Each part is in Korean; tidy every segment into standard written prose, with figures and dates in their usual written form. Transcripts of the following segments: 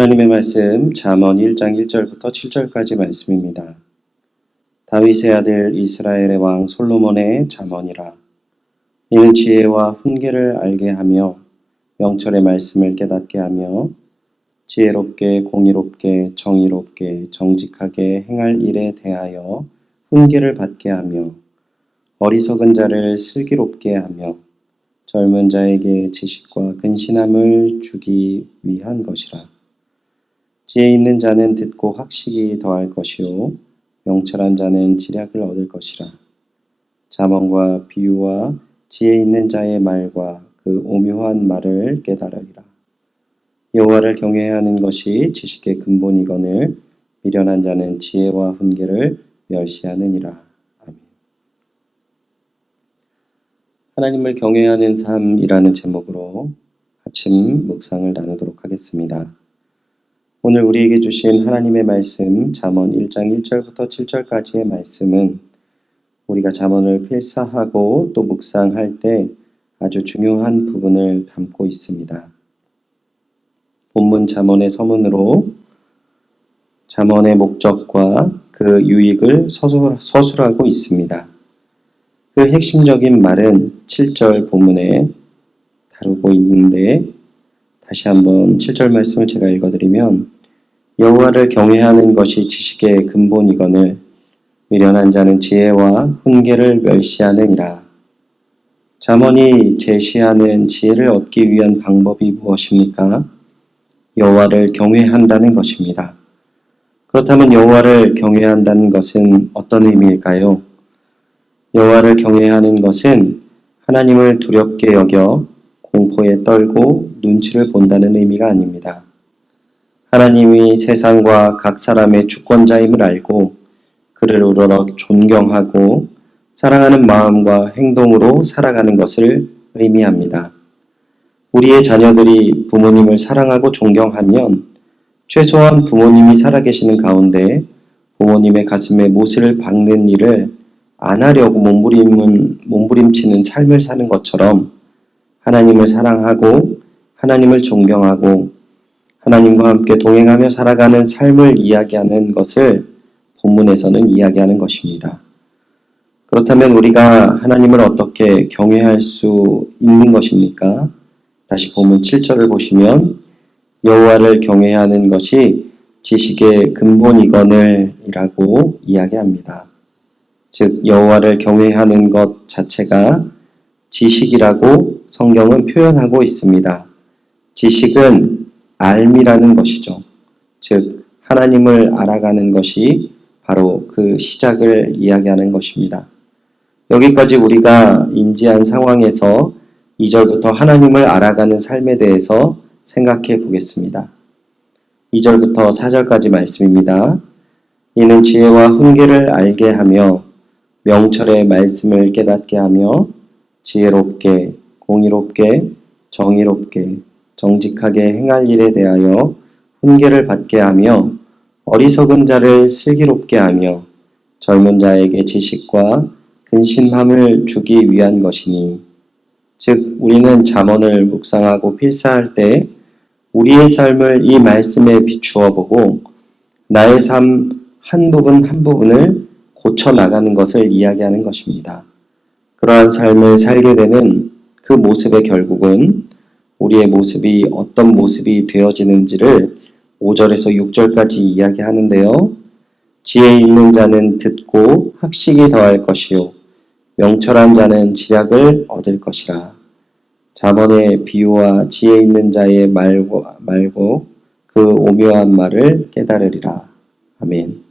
하나님의 말씀 잠언 1장 1절부터 7절까지 말씀입니다. 다윗의 아들 이스라엘의 왕 솔로몬의 잠언이라. 이는 지혜와 훈계를 알게 하며 명철의 말씀을 깨닫게 하며 지혜롭게 공의롭게 정의롭게 정직하게 행할 일에 대하여 훈계를 받게 하며 어리석은 자를 슬기롭게 하며 젊은 자에게 지식과 근신함을 주기 위한 것이라. 지혜 있는 자는 듣고 학식이 더할 것이요 명철한 자는 지략을 얻을 것이라. 잠언과 비유와 지혜 있는 자의 말과 그 오묘한 말을 깨달으리라. 여호와를 경외해야 하는 것이 지식의 근본이거늘 미련한 자는 지혜와 훈계를 멸시하느니라. 아멘. 하나님을 경외하는 삶이라는 제목으로 아침 묵상을 나누도록 하겠습니다. 오늘 우리에게 주신 하나님의 말씀 잠언 1장 1절부터 7절까지의 말씀은 우리가 잠언을 필사하고 또 묵상할 때 아주 중요한 부분을 담고 있습니다. 본문 잠언의 서문으로 잠언의 목적과 그 유익을 서술하고 있습니다. 그 핵심적인 말은 7절 본문에 다루고 있는데 다시 한번 7절 말씀을 제가 읽어드리면 여호와를 경외하는 것이 지식의 근본이거늘 미련한 자는 지혜와 훈계를 멸시하느니라. 잠언이 제시하는 지혜를 얻기 위한 방법이 무엇입니까? 여호와를 경외한다는 것입니다. 그렇다면 여호와를 경외한다는 것은 어떤 의미일까요? 여호와를 경외하는 것은 하나님을 두렵게 여겨 공포에 떨고 눈치를 본다는 의미가 아닙니다. 하나님이 세상과 각 사람의 주권자임을 알고 그를 우러러 존경하고 사랑하는 마음과 행동으로 살아가는 것을 의미합니다. 우리의 자녀들이 부모님을 사랑하고 존경하면 최소한 부모님이 살아계시는 가운데 부모님의 가슴에 못을 박는 일을 안 하려고 몸부림치는 삶을 사는 것처럼 하나님을 사랑하고 하나님을 존경하고 하나님과 함께 동행하며 살아가는 삶을 이야기하는 것을 본문에서는 이야기하는 것입니다. 그렇다면 우리가 하나님을 어떻게 경외할 수 있는 것입니까? 다시 본문 7절을 보시면 여호와를 경외하는 것이 지식의 근본이거늘 이라고 이야기합니다. 즉 여호와를 경외하는 것 자체가 지식이라고 성경은 표현하고 있습니다. 지식은 알미라는 것이죠. 즉 하나님을 알아가는 것이 바로 그 시작을 이야기하는 것입니다. 여기까지 우리가 인지한 상황에서 2절부터 하나님을 알아가는 삶에 대해서 생각해 보겠습니다. 2절부터 4절까지 말씀입니다. 이는 지혜와 훈계를 알게 하며 명철의 말씀을 깨닫게 하며 지혜롭게 공의롭게 정의롭게 정직하게 행할 일에 대하여 훈계를 받게 하며 어리석은 자를 슬기롭게 하며 젊은 자에게 지식과 근신함을 주기 위한 것이니. 즉 우리는 잠언을 묵상하고 필사할 때 우리의 삶을 이 말씀에 비추어 보고 나의 삶 한 부분 한 부분을 고쳐 나가는 것을 이야기하는 것입니다. 그러한 삶을 살게 되는 그 모습의 결국은 우리의 모습이 어떤 모습이 되어지는지를 5절에서 6절까지 이야기하는데요. 지혜 있는 자는 듣고 학식이 더할 것이요 명철한 자는 지략을 얻을 것이라. 잠언의 비유와 지혜 있는 자의 말고 그 오묘한 말을 깨달으리라. 아멘.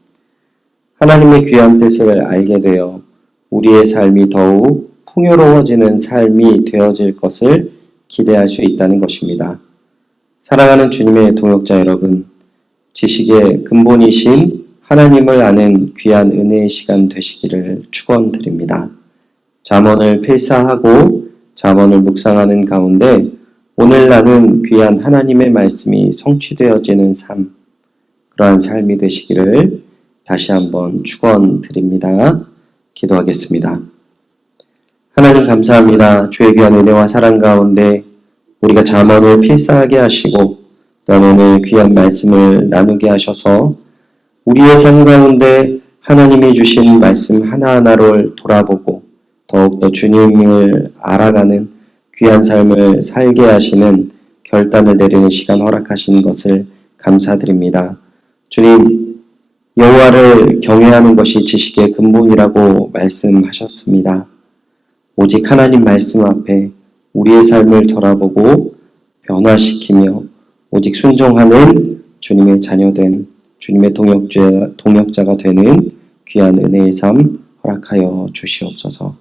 하나님의 귀한 뜻을 알게 되어 우리의 삶이 더욱 풍요로워지는 삶이 되어질 것을 기대할 수 있다는 것입니다. 사랑하는 주님의 동역자 여러분, 지식의 근본이신 하나님을 아는 귀한 은혜의 시간 되시기를 축원드립니다. 잠언을 필사하고 잠언을 묵상하는 가운데 오늘 나눈 귀한 하나님의 말씀이 성취되어지는 삶, 그러한 삶이 되시기를 다시 한번 축원드립니다. 기도하겠습니다. 하나님 감사합니다. 주의 귀한 은혜와 사랑 가운데 우리가 잠언을 필사하게 하시고 또한 오늘 귀한 말씀을 나누게 하셔서 우리의 삶 가운데 하나님이 주신 말씀 하나하나를 돌아보고 더욱더 주님을 알아가는 귀한 삶을 살게 하시는 결단을 내리는 시간 허락하신 것을 감사드립니다. 주님, 여호와를 경외하는 것이 지식의 근본이라고 말씀하셨습니다. 오직 하나님 말씀 앞에 우리의 삶을 돌아보고 변화시키며 오직 순종하는 주님의 자녀된 주님의 동역자가 되는 귀한 은혜의 삶 허락하여 주시옵소서.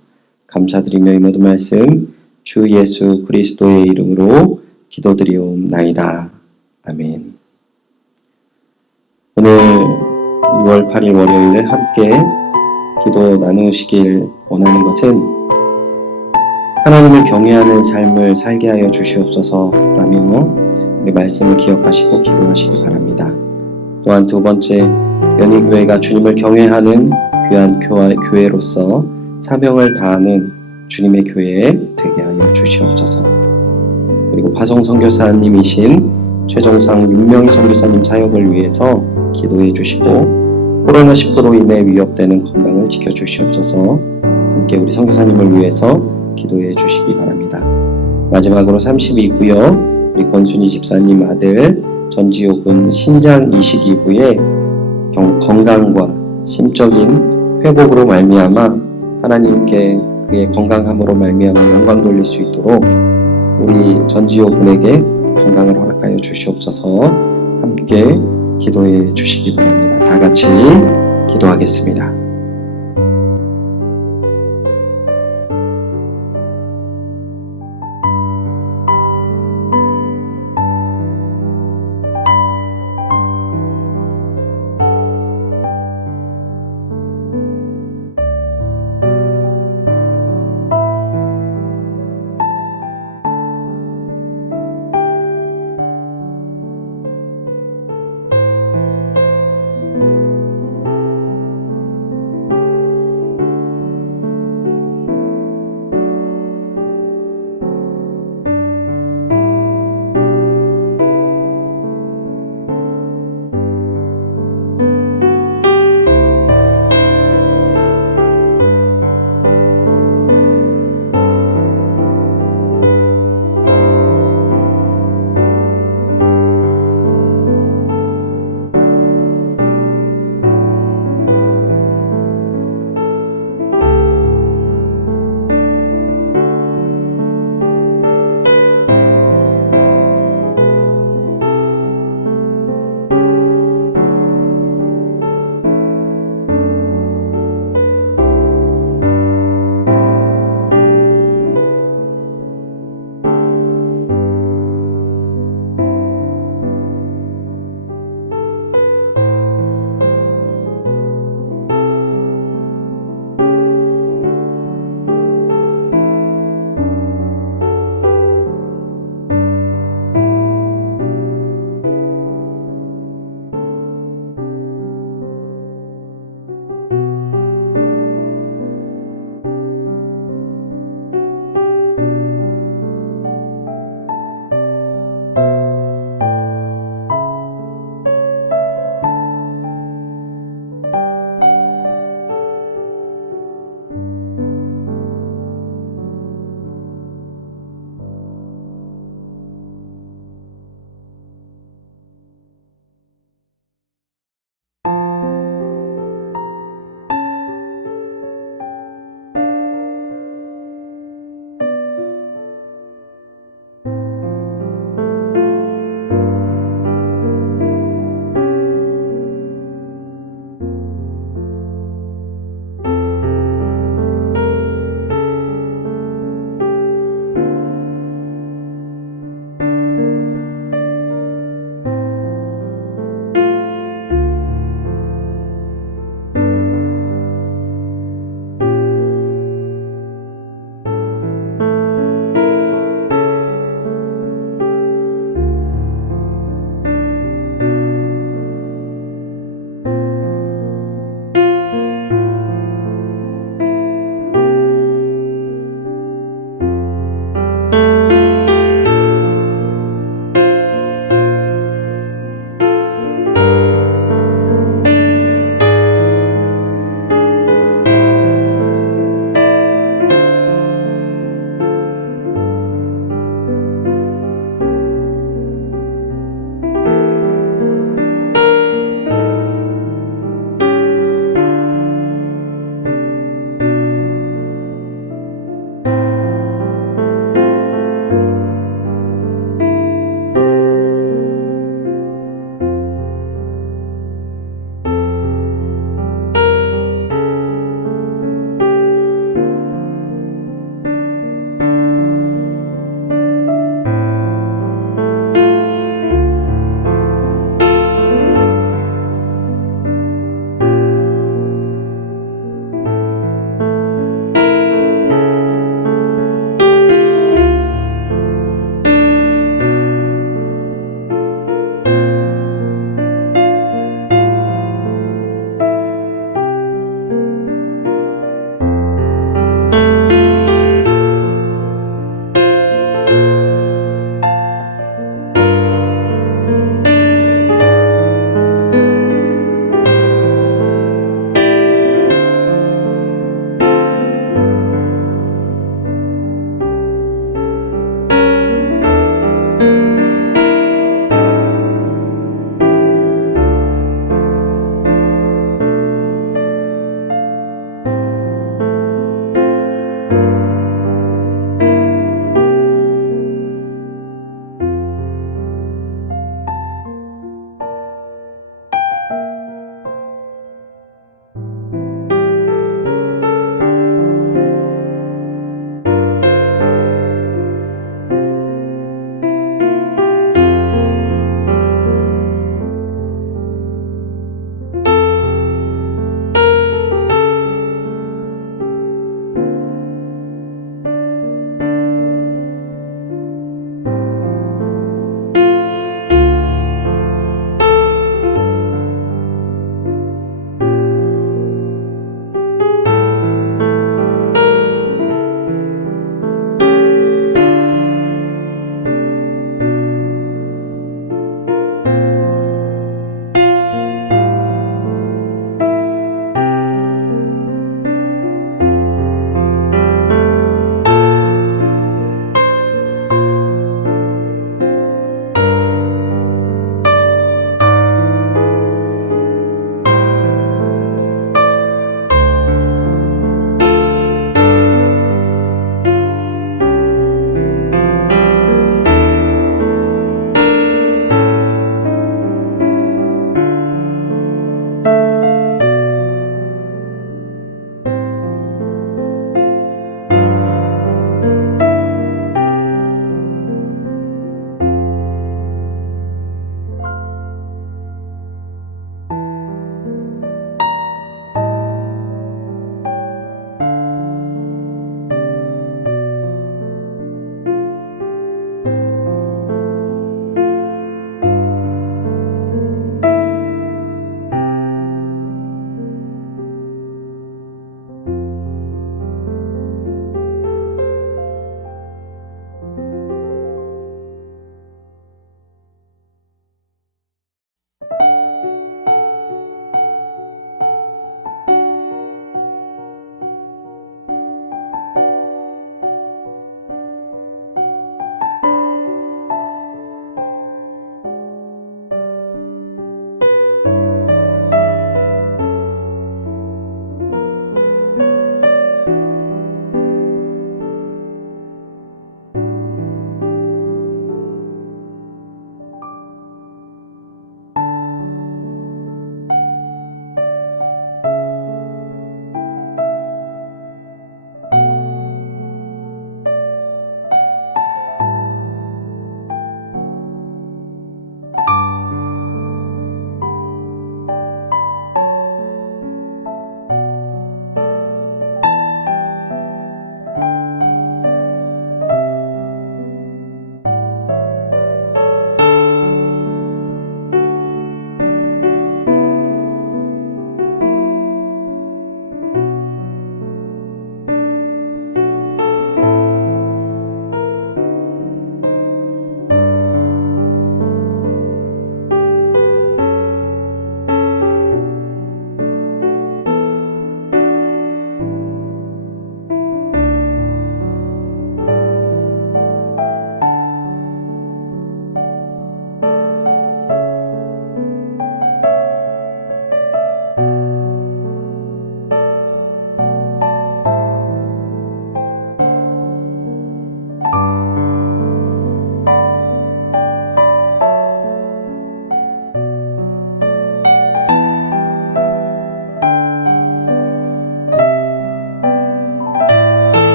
감사드리며 이 모든 말씀 주 예수 그리스도의 이름으로 기도드리옵나이다. 아멘. 오늘 6월 8일 월요일에 함께 기도 나누시길 원하는 것은 하나님을 경외하는 삶을 살게 하여 주시옵소서라며 우리 말씀을 기억하시고 기도하시기 바랍니다. 또한 두 번째, 연희교회가 주님을 경외하는 귀한 교회로서 사명을 다하는 주님의 교회 되게 하여 주시옵소서. 그리고 파송 선교사님이신 최정상 윤명희 선교사님 사역을 위해서 기도해 주시고 코로나19로 인해 위협되는 건강을 지켜주시옵소서. 함께 우리 선교사님을 위해서 기도해 주시기 바랍니다. 마지막으로 32구역 우리 권순희 집사님 아들 전지옥은 신장 이식 이후에 건강과 심적인 회복으로 말미암아 하나님께 그의 건강함으로 말미암아 영광 돌릴 수 있도록 우리 전지옥 군에게 건강을 허락하여 주시옵소서. 함께 기도해 주시기 바랍니다. 다 같이 기도하겠습니다.